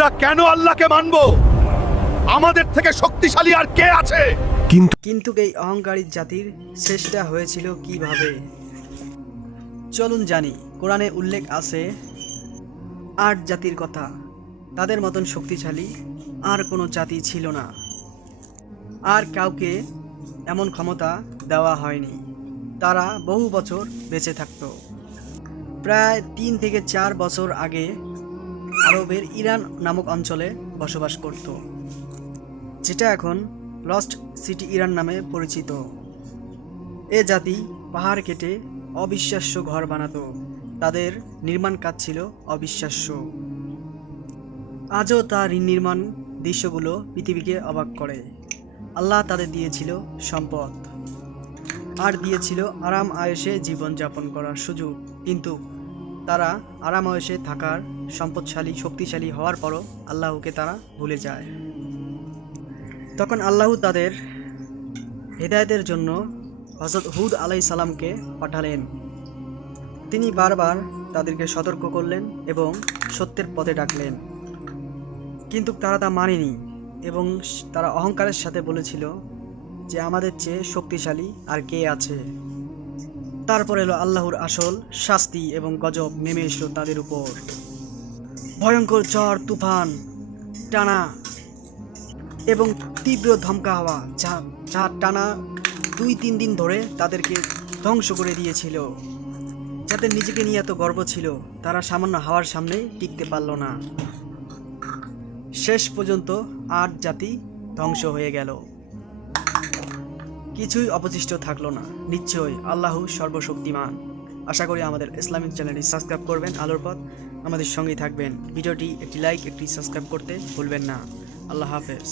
আমরা কেন আল্লাহকে মানব? আমাদের থেকে শক্তিশালী আর কে আছে? কিন্তু এই অহংকারী জাতির শেষটা হয়েছিল কিভাবে? চলুন জানি। কোরআনে উল্লেখ আছে 8 জাতির কথা। তাদের মতন শক্তিশালী আর কোনো জাতি ছিল না, আর কাউকে এমন ক্ষমতা দেওয়া হয়নি। তারা বহু বছর বেঁচে থাকত। প্রায় 3 থেকে 4 বছর আগে আরবের ইরান নামক অঞ্চলে বসবাস করত, যেটা এখন লস্ট সিটি ইরান নামে পরিচিত। এ জাতি পাহাড় কেটে অবিশ্বাস্য ঘর বানাতো। তাদের নির্মাণ কাজ ছিল অবিশ্বাস্য। আজও তার নির্মাণ দৃশ্যগুলো পৃথিবীকে অবাক করে। আল্লাহ তাদের দিয়েছিল সম্পদ আর দিয়েছিল আরাম আয়েশে জীবনযাপন করার সুযোগ, কিন্তু তারা আরাম আয়েশে থাকার সম্পদশালী শক্তিশালী হওয়ার পরও আল্লাহকে তারা ভুলে যায়। তখন আল্লাহ তাদের হেদায়েতের জন্য হযরত হুদ আলাইহিস সালামকে পাঠালেন। তিনি বারবার তাদেরকে সতর্ক করলেন এবং সত্যের পথে ডাকলেন, কিন্তু তারা তা মানেনি এবং তারা অহংকারের সাথে বলেছিল যে আমাদের চেয়ে শক্তিশালী আর কে আছে। তারপর এলো আল্লাহর আসল শাস্তি এবং গজব নেমে এসো তাদের উপর। ভয়ঙ্কর ঝড়, তুফান, টানা এবং তীব্র ধমকা হাওয়া, যা টানা 2-3 দিন ধরে তাদেরকে ধ্বংস করে দিয়েছিল। যাদের নিজেকে নিয়ে এত গর্ব ছিল, তারা সামান্য হাওয়ার সামনে টিকতে পারল না। শেষ পর্যন্ত 8 জাতি ধ্বংস হয়ে গেল, কিছুই অবশিষ্ট থাকলো না। নিশ্চয়ই আল্লাহ সর্বশক্তিমান। আশা করি আমাদের ইসলামিক চ্যানেলটি সাবস্ক্রাইব করবেন। আলোর পথ আমাদের সঙ্গেই থাকবেন। ভিডিওটি একটি লাইক, একটি সাবস্ক্রাইব করতে ভুলবেন না। আল্লাহ হাফেজ।